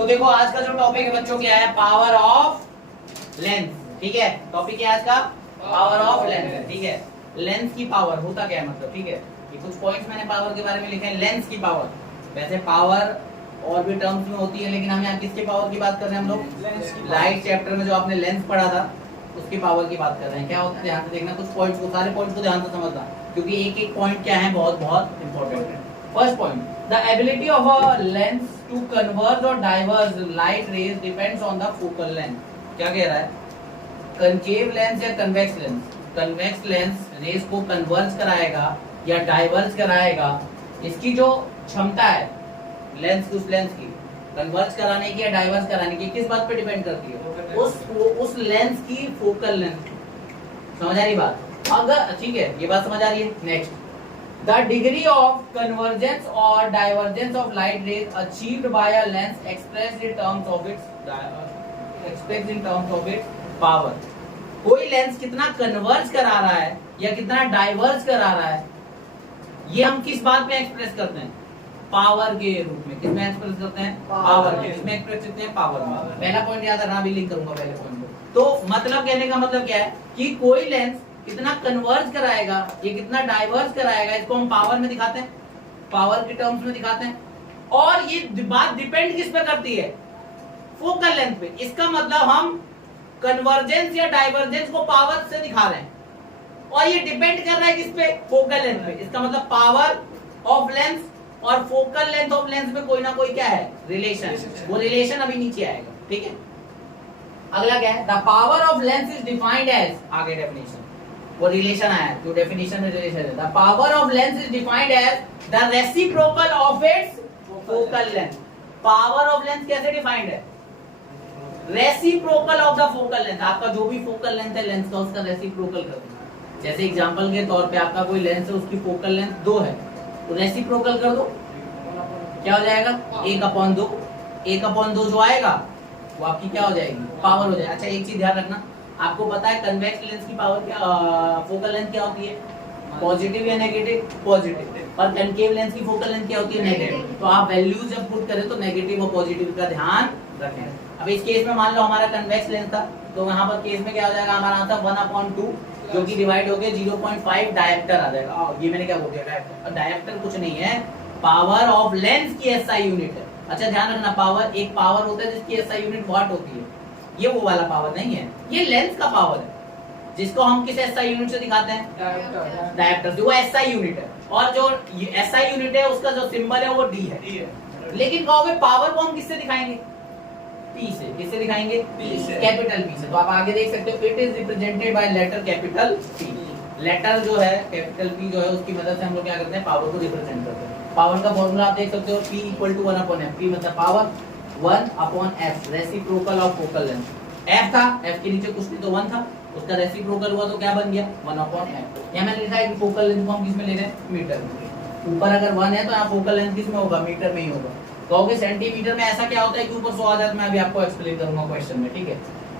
तो देखो आज का जो टॉपिक है बच्चों क्या है, पावर ऑफ लेंस। ठीक है, टॉपिक क्या है आज का, पावर ऑफ लेंस। ठीक है, लेंस की पावर होता क्या है मतलब। ठीक है, ये कुछ पॉइंट्स मैंने पावर के बारे में लिखे हैं। लेंस की पावर, वैसे पावर और भी टर्म्स में होती है, लेकिन हम यहाँ किसकी पावर की बात कर रहे हैं हम लोग। लाइट चैप्टर में जो आपने लेंस पढ़ा था उसकी पावर की बात कर रहे हैं। क्या होता है ध्यान से देखना, कुछ पॉइंट्स को, सारे पॉइंट्स को ध्यान से समझना, क्योंकि एक एक पॉइंट क्या है बहुत बहुत इंपॉर्टेंट है। First point, the ability of a lens to converge और diverge light rays depends on the focal length. क्या कह रहा है, कनकेव लेंस या convex lens, convex lens rays को कन्वर्ज कराएगा या डाइवर्ज कराएगा, इसकी जो क्षमता है लेंस उस लेंस की कन्वर्ज कराने की या डाइवर्ज कराने की किस बात पे डिपेंड करती है, उस लेंस की फोकल लेंथ। समझ आ रही बात? अगर ठीक है, ये बात समझ आ रही है। Next, the degree of convergence और divergence of light rays achieved by a lens expressed in terms of its power. कोई लेंस कितना कन्वर्ज करा रहा है या कितना डाइवर्ज करा रहा है, ये हम किस बात पे एक्सप्रेस करते हैं, पावर के रूप में। किसमें एक्सप्रेस करते हैं, पावर में। किसमें एक्सप्रेस करते हैं, पावर में। पहला पॉइंट याद रखना, अभी लिंक करूंगा पहले पॉइंट को। तो मतलब कहने का मतलब क्या है कि कोई लेंस कितना कन्वर्ज कराएगा, ये कितना डाइवर्ज कराएगा, इसको हम पावर में दिखाते हैं, पावर के टर्म्स में दिखाते हैं। और ये बात डिपेंड किस पे करती है, फोकल लेंथ पे। इसका मतलब हम कन्वर्जेंस या डाइवर्जेंस को पावर से दिखा रहे हैं, और ये डिपेंड कर रहा है किस पे, फोकल लेंथ पे। इसका मतलब पावर ऑफ लेंस और फोकल लेंथ ऑफ लेंस में कोई ना कोई क्या है, रिलेशन। वो रिलेशन अभी नीचे आएगा। ठीक है, अगला क्या है, the power of lens is defined as, आगे डेफिनेशन, वो रिलेशन आया जो डेफिनेशन में रिलेशन है। The power of lens is defined as the reciprocal of its focal length. Power of lens कैसे डिफाइंड है, reciprocal of the focal length. आपका जो भी फोकल लेंथ है लेंस का, उसका रेसिप्रोकल कर दो। जैसे एग्जांपल के तौर पे आपका कोई लेंस है, उसकी फोकल लेंथ 2 है, तो रेसिप्रोकल कर दो, क्या हो जाएगा, 1/2। 1/2 जो आएगा वो आपकी क्या हो जाएगी, पावर हो जाएगी। अच्छा एक चीज ध्यान रखना, आपको पता है कन्वेक्स लेंस की पावर क्या, फोकल लेंथ क्या होती है, पॉजिटिव या नेगेटिव, पॉजिटिव। और कनकेव लेंस की फोकल लेंथ क्या होती है, नेगेटिव। तो आप वैल्यूज जब पुट करें तो नेगेटिव और पॉजिटिव का ध्यान रखें। अब इस केस में मान लो हमारा कन्वेक्स लेंस था, तो यहाँ पर केस में क्या हो जाएगा, हमारा आंसर 1/2 जो कि डिवाइड हो गया 0.5 डायप्टर आ जाएगा। ये मैंने क्या बोल दिया, डायप्टर। डायप्टर कुछ नहीं है, पावर ऑफ लेंस की एसआई यूनिट है। अच्छा ध्यान रखना, पावर एक पावर होता है जिसकी एसआई यूनिट वाट होती है, ये वो वाला पावर नहीं है, ये लेंस का पावर है जिसको हम किस एसआई यूनिट से दिखाते हैं, डायप्टर, जो एसआई यूनिट है। और जो एसआई यूनिट है उसका जो सिंबल है वो डी है। लेकिन कहोगे पावर को हम किससे दिखाएंगे, P से। किससे दिखाएंगे, P से, कैपिटल P से। तो आप आगे देख सकते हो, it is represented by letter capital P। Letter जो है कैपिटल P जो है उसकी मदद से हम लोग क्या करते हैं, पावर को रिप्रेजेंट करते हैं। पावर का फॉर्मूला आप देख सकते हो, P = 1/f। P मतलब power, 1/f, reciprocal of focal length. F था, F के नीचे कुछ नहीं तो 1 था, उसका रेसिप्रोकल हुआ तो क्या बन गया, 1/f। यहाँ मैंने लिखा है कि फोकल लेंथ को हम किस में ले रहे हैं, मीटर में। ऊपर अगर 1 है तो यहाँ फोकल लेंथ किस में होगा, मीटर में ही होगा। कहोगे सेंटीमीटर में ऐसा क्या होता है कि ऊपर 100 आ जाता है, मैं अभी आपको एक्सप्लेन करूंगा क्वेश्चन में। ठीक है,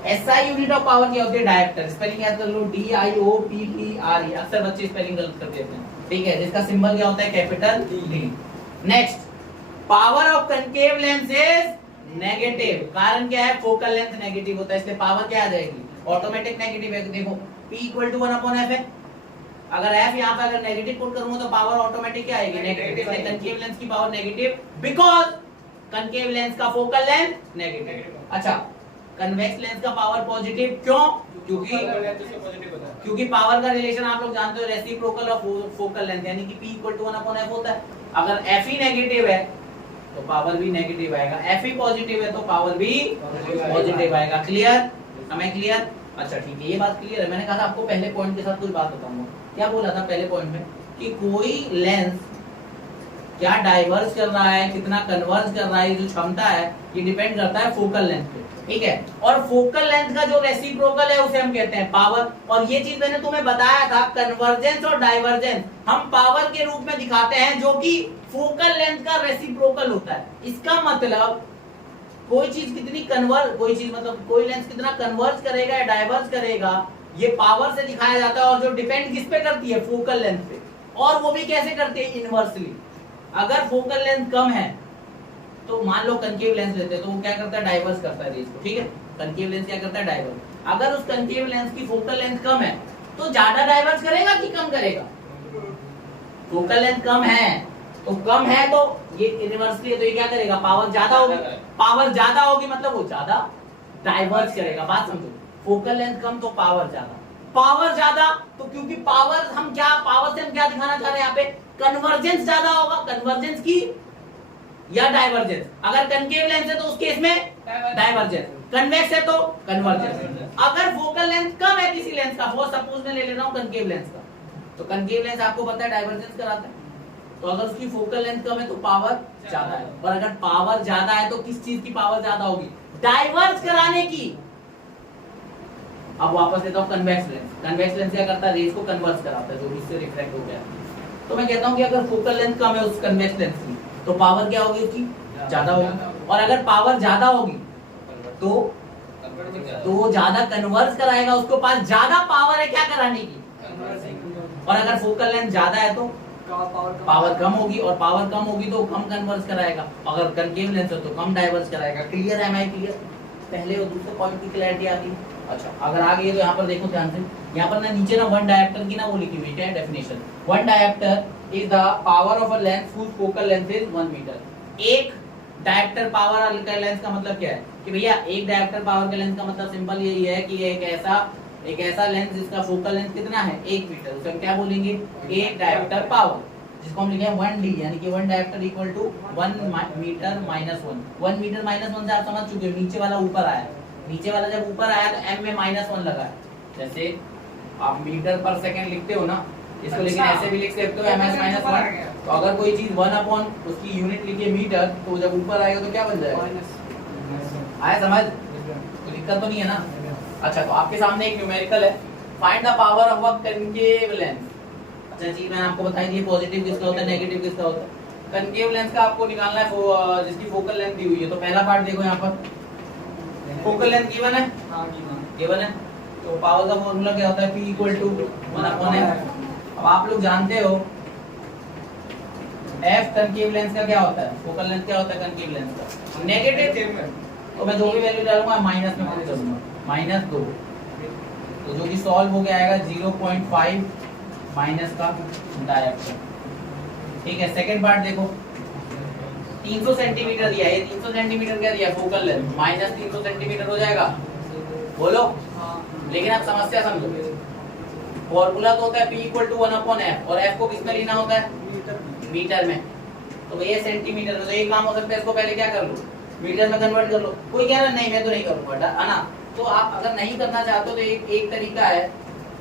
एसआई यूनिट ऑफ पावर क्या होती है, डायप्टर। स्पेलिंग याद कर लो, DIOPPRE। अक्सर बच्चे स्पेलिंग गलत कर देते हैं। ठीक है, जिसका सिंबल क्या होता है, capital D। Next, power of concave lens is negative. कारण क्या है, फोकल लेंथ नेगेटिव होता है, इसलिए पावर क्या आ जाएगी, ऑटोमेटिक नेगेटिव है। देखो P = 1/f है, अगर f यहाँ पे अगर नेगेटिव पुट करूंगा तो पावर ऑटोमेटिक क्या आएगी, नेगेटिव। कनकेव लेंस की power negative, because concave lens का फोकल लेंथ नेगेटिव। अच्छा, कन्वेक्स लेंस का पावर पॉजिटिव, क्यों, क्योंकि पावर का रिलेशन आप लोग जानते हो, रेसिप्रोकल ऑफ फोकल लेंथ, यानी कि P = 1/f होता है। अगर f ही नेगेटिव है तो पावर भी नेगेटिव आएगा, f ही पॉजिटिव है तो पावर भी पॉजिटिव आएगा। क्लियर, हमें क्लियर? अच्छा ठीक है, ये बात क्लियर है। मैंने कहा था आपको पहले पॉइंट के साथ कोई बात बताऊंगा। क्या बोला था पहले पॉइंट में कि कोई लेंस क्या डाइवर्ज कर रहा है, कितना कन्वर्ज कर रहा है, जो क्षमता है ये डिपेंड करता है फोकल लेंथ पे। ठीक है, और फोकल लेंथ का जो रेसिप्रोकल है उसे हम कहते हैं पावर। और ये चीज मैंने तुम्हें बताया था, कन्वर्जेंस और डाइवर्जेंस हम पावर के रूप में दिखाते हैं, जो कि फोकल लेंथ का रेसिप्रोकल होता है। इसका मतलब कोई चीज कितनी कोई चीज मतलब कोई लेंस कितना कन्वर्ज करेगा या डाइवर्ज करेगा, ये पावर से दिखाया जाता है। और जो डिपेंड किस पे करती है, फोकल लेंथ पे। और वो भी कैसे करती है, इनवर्सली। अगर फोकल लेंथ कम है तो मान लो कंकेव लेंस लेते हैं तो वो क्या करता है, डाइवर्स करता है रेज को, ठीक है। कंकेव लेंस क्या करता है, डाइवर्स। अगर उस कंकेव लेंस की फोकल लेंथ कम है तो ज्यादा डाइवर्स करेगा कि कम करेगा? फोकल लेंथ कम है तो ये इनवर्सली है, तो ये क्या करेगा, पावर ज्यादा होगी। पावर ज्यादा होगी मतलब वो ज्यादा डाइवर्स करेगा। बात समझो, फोकल लेंथ कम तो पावर ज्यादा, पावर ज्यादा तो क्योंकि पावर से हम क्या दिखाना चाह रहे हैं यहाँ पे, कन्वर्जेंस ज्यादा होगा। कन्वर्जेंस की या डाइवर्जेंस? अगर कनकेव लेंस है तो उस केस में डाइवर्जेंस, कन्वेक्स है तो कन्वर्जेंस। अगर फोकल लेंथ कम है किसी लेंस का, फॉर सपोज मैं ले ले रहा हूं कनकेव लेंस का, तो कनकेव लेंस आपको पता है डाइवर्जेंस कराता है। तो अगर उसकी फोकल लेंथ कम है तो पावर ज्यादा है, और अगर पावर ज्यादा है तो किस चीज की पावर ज्यादा होगी, डाइवर्ज कराने की। अब वापस लेता हूं कन्वेक्स लेंस। कन्वेक्स लेंस क्या करता है, रेज को कन्वर्ज कराता है, जो भी इससे रिफ्लेक्ट हो गया। तो मैं कहता हूं कि अगर फोकल लेंथ कम है उस कन्वेक्स लेंस की तो पावर क्या होगी उसकी, ज्यादा होगी। और अगर पावर ज्यादा होगी तो ज्यादा कन्वर्ज कराएगा, उसके पास ज्यादा पावर है क्या कराने की। और अगर फोकल लेंथ ज्यादा है तो पावर कम होगी, और पावर कम होगी तो कम कन्वर्ज कराएगा। अगर कनकेव लेंस है तो कम डाइवर्ज कराएगा। क्लियर है? मैं क्लियर? पहले और दूसरे पॉइंट की क्लैरिटी आ गई। अच्छा, अगर आ गई तो यहाँ पर देखो ध्यान से, यहाँ पर ना नीचे ना वन डायप्टर की ना वो लिखी हुई है definition. One dioptre is the power of a lens whose focal length is 1 metre. एक डायप्टर पावर का लेंस का मतलब क्या है कि भैया एक डायप्टर पावर के लेंस का मतलब सिंपल यही है कि एक ऐसा लेंस जिसका फोकल लेंथ कितना है, 1 मीटर, उसे हम क्या बोलेंगे, एक डायप्टर पावर, जिसको हम लिखेंगे 1d, यानी कि 1 dioptre equal to 1 metre minus 1। 1 metre minus 1 से आप समझ चुके हो, नीचे वाला ऊपर आया, नीचे वाला जब ऊपर आया तो m में -1 लगा है। जैसे आप मीटर पर सेकंड लिखते हो ना, इसको लेकिन ऐसे भी लिख सकते हो ms-1। तो अगर कोई चीज 1 अपॉन उसकी यूनिट लिखिए मीटर, तो जब ऊपर आएगा तो क्या बन जाएगा, आया समझ? तो दिक्कत तो नहीं है ना। अच्छा, तो आपके सामने एक न्यूमेरिकल है, find the power of a concave lens. अच्छा चीज मैंने आपको बताई दी, पॉजिटिव किसका होता है, नेगेटिव किसका होता है। कनकेव लेंस का आपको निकालना है जिसकी फोकल लेंथ दी हुई है। तो पहला पार्ट देखो यहाँ पर, फोकल लेंथ गिवन है, गिवन है, तो पावर का फॉर्मूला क्या होता है, P इक्वल टू 1/f। अब आप लोग जानते हो f कनकेव लेंस का क्या होता है, फोकल लेंथ क्या होता है कनकेव लेंस का, नेगेटिव। तो मैं जो भी वैल्यू डालूंगा माइनस में पुट करूंगा, -2, तो जो कि सॉल्व हो गया आएगा 0.5 माइनस का डायप्टर। ठीक है, सेकंड पार्ट देखो, 300 सेंटीमीटर दिया है, ये 300 सेंटीमीटर क्या दिया, फोकल लेंथ, माइनस 300 सेंटीमीटर हो जाएगा, बोलो। लेकिन आप समस्या समझो, फॉर्मूला तो होता है P इक्वल टू 1/f, और f को किस में लेना होता है, मीटर में। तो ये सेंटीमीटर में, तो एक काम हो सकता है, इसको पहले क्या कर लो, मीटर में कन्वर्ट कर लो। कोई कह रहा नहीं मैं तो नहीं करूंगा, है ना। तो आप अगर नहीं करना चाहते हो तो एक तरीका है,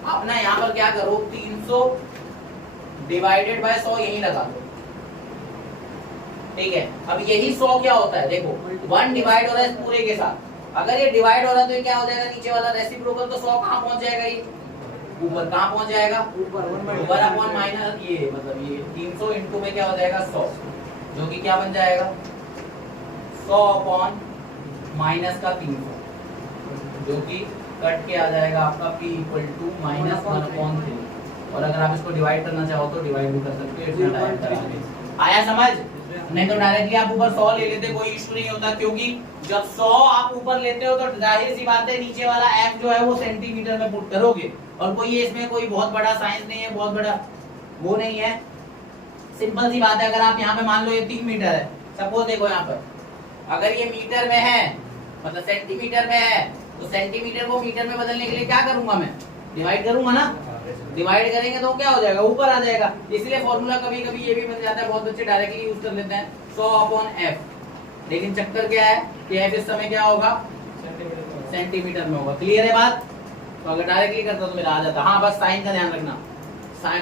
आप ना यहाँ पर क्या करो, 300 डिवाइडेड बाय 100 यही लगा दो। ठीक है, अब यही 100 क्या होता है, देखो 1 डिवाइड हो रहा है पूरे के साथ, अगर ये डिवाइड हो रहा है तो ये क्या हो जाएगा, नीचे वाला रेसिप्रोकल, तो 100 कहाँ पहुंच जाएगा, ये ऊपर कहाँ पहुंच जाएगा, ऊपर अपॉन माइनस ये, मतलब ये 300 इंटू में क्या हो जाएगा 100, जो कि क्या बन जाएगा 100 अपॉन माइनस का 300, जो कि कट के आ जाएगा आपका P इक्वल टू -1/3। और अगर आप इसको डिवाइड करना चाहो तो डिवाइड भी कर सकते हो। आया समझ? नहीं तो डायरेक्टली आप ऊपर 100 ले लेते, कोई इशू नहीं होता, क्योंकि जब 100 आप ऊपर लेते हो तो जाहिर सी बात है नीचे वाला f जो है वो सेंटीमीटर में पुट करोगे, और कोई ये इसमें कोई बहुत बड़ा साइंस नहीं है, बहुत बड़ा वो नहीं है, सिंपल सी बात है। अगर आप यहाँ पे मान लो ये 3 मीटर है, सपोज देखो यहाँ पर, अगर ये मीटर में है मतलब सेंटीमीटर में है, तो सेंटीमीटर को मीटर में बदलने के लिए क्या करूंगा, मैं डिवाइड करूंगा ना, डिवाइड करेंगे तो क्या हो जाएगा, ऊपर आ जाएगा। इसलिए फॉर्मूला कभी कभी ये भी बन जाता है, बहुत बच्चे डायरेक्टली यूज कर लेते हैं 100/f, लेकिन चक्कर क्या है कि f इस समय क्या होगा, सेंटीमीटर में होगा। क्लियर है बात? तो अगर डायरेक्टली करता तो मेरा आ जाता। हाँ, बस साइन का ध्यान रखना,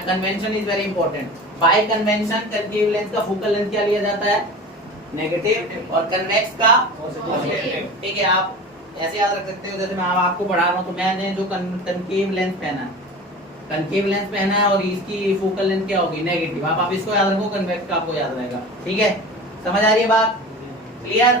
convention is very important. Bye convention concave lens का फोकल लेंथ क्या लिया जाता है, नेगेटिव, और कन्वेक्स का पॉजिटिव। ठीक है, आप ऐसे याद रख सकते हो, जैसे मैं आपको पढ़ा रहा हूँ, तो मैंने जो कनकेव लेंस पहना है, कनकेव लेंस पहना है, और इसकी फोकल लेंथ क्या होगी, नेगेटिव। आप इसको याद रखो, कन्वेक्स का आपको याद रहेगा। ठीक है, समझ आ रही है बात? क्लियर?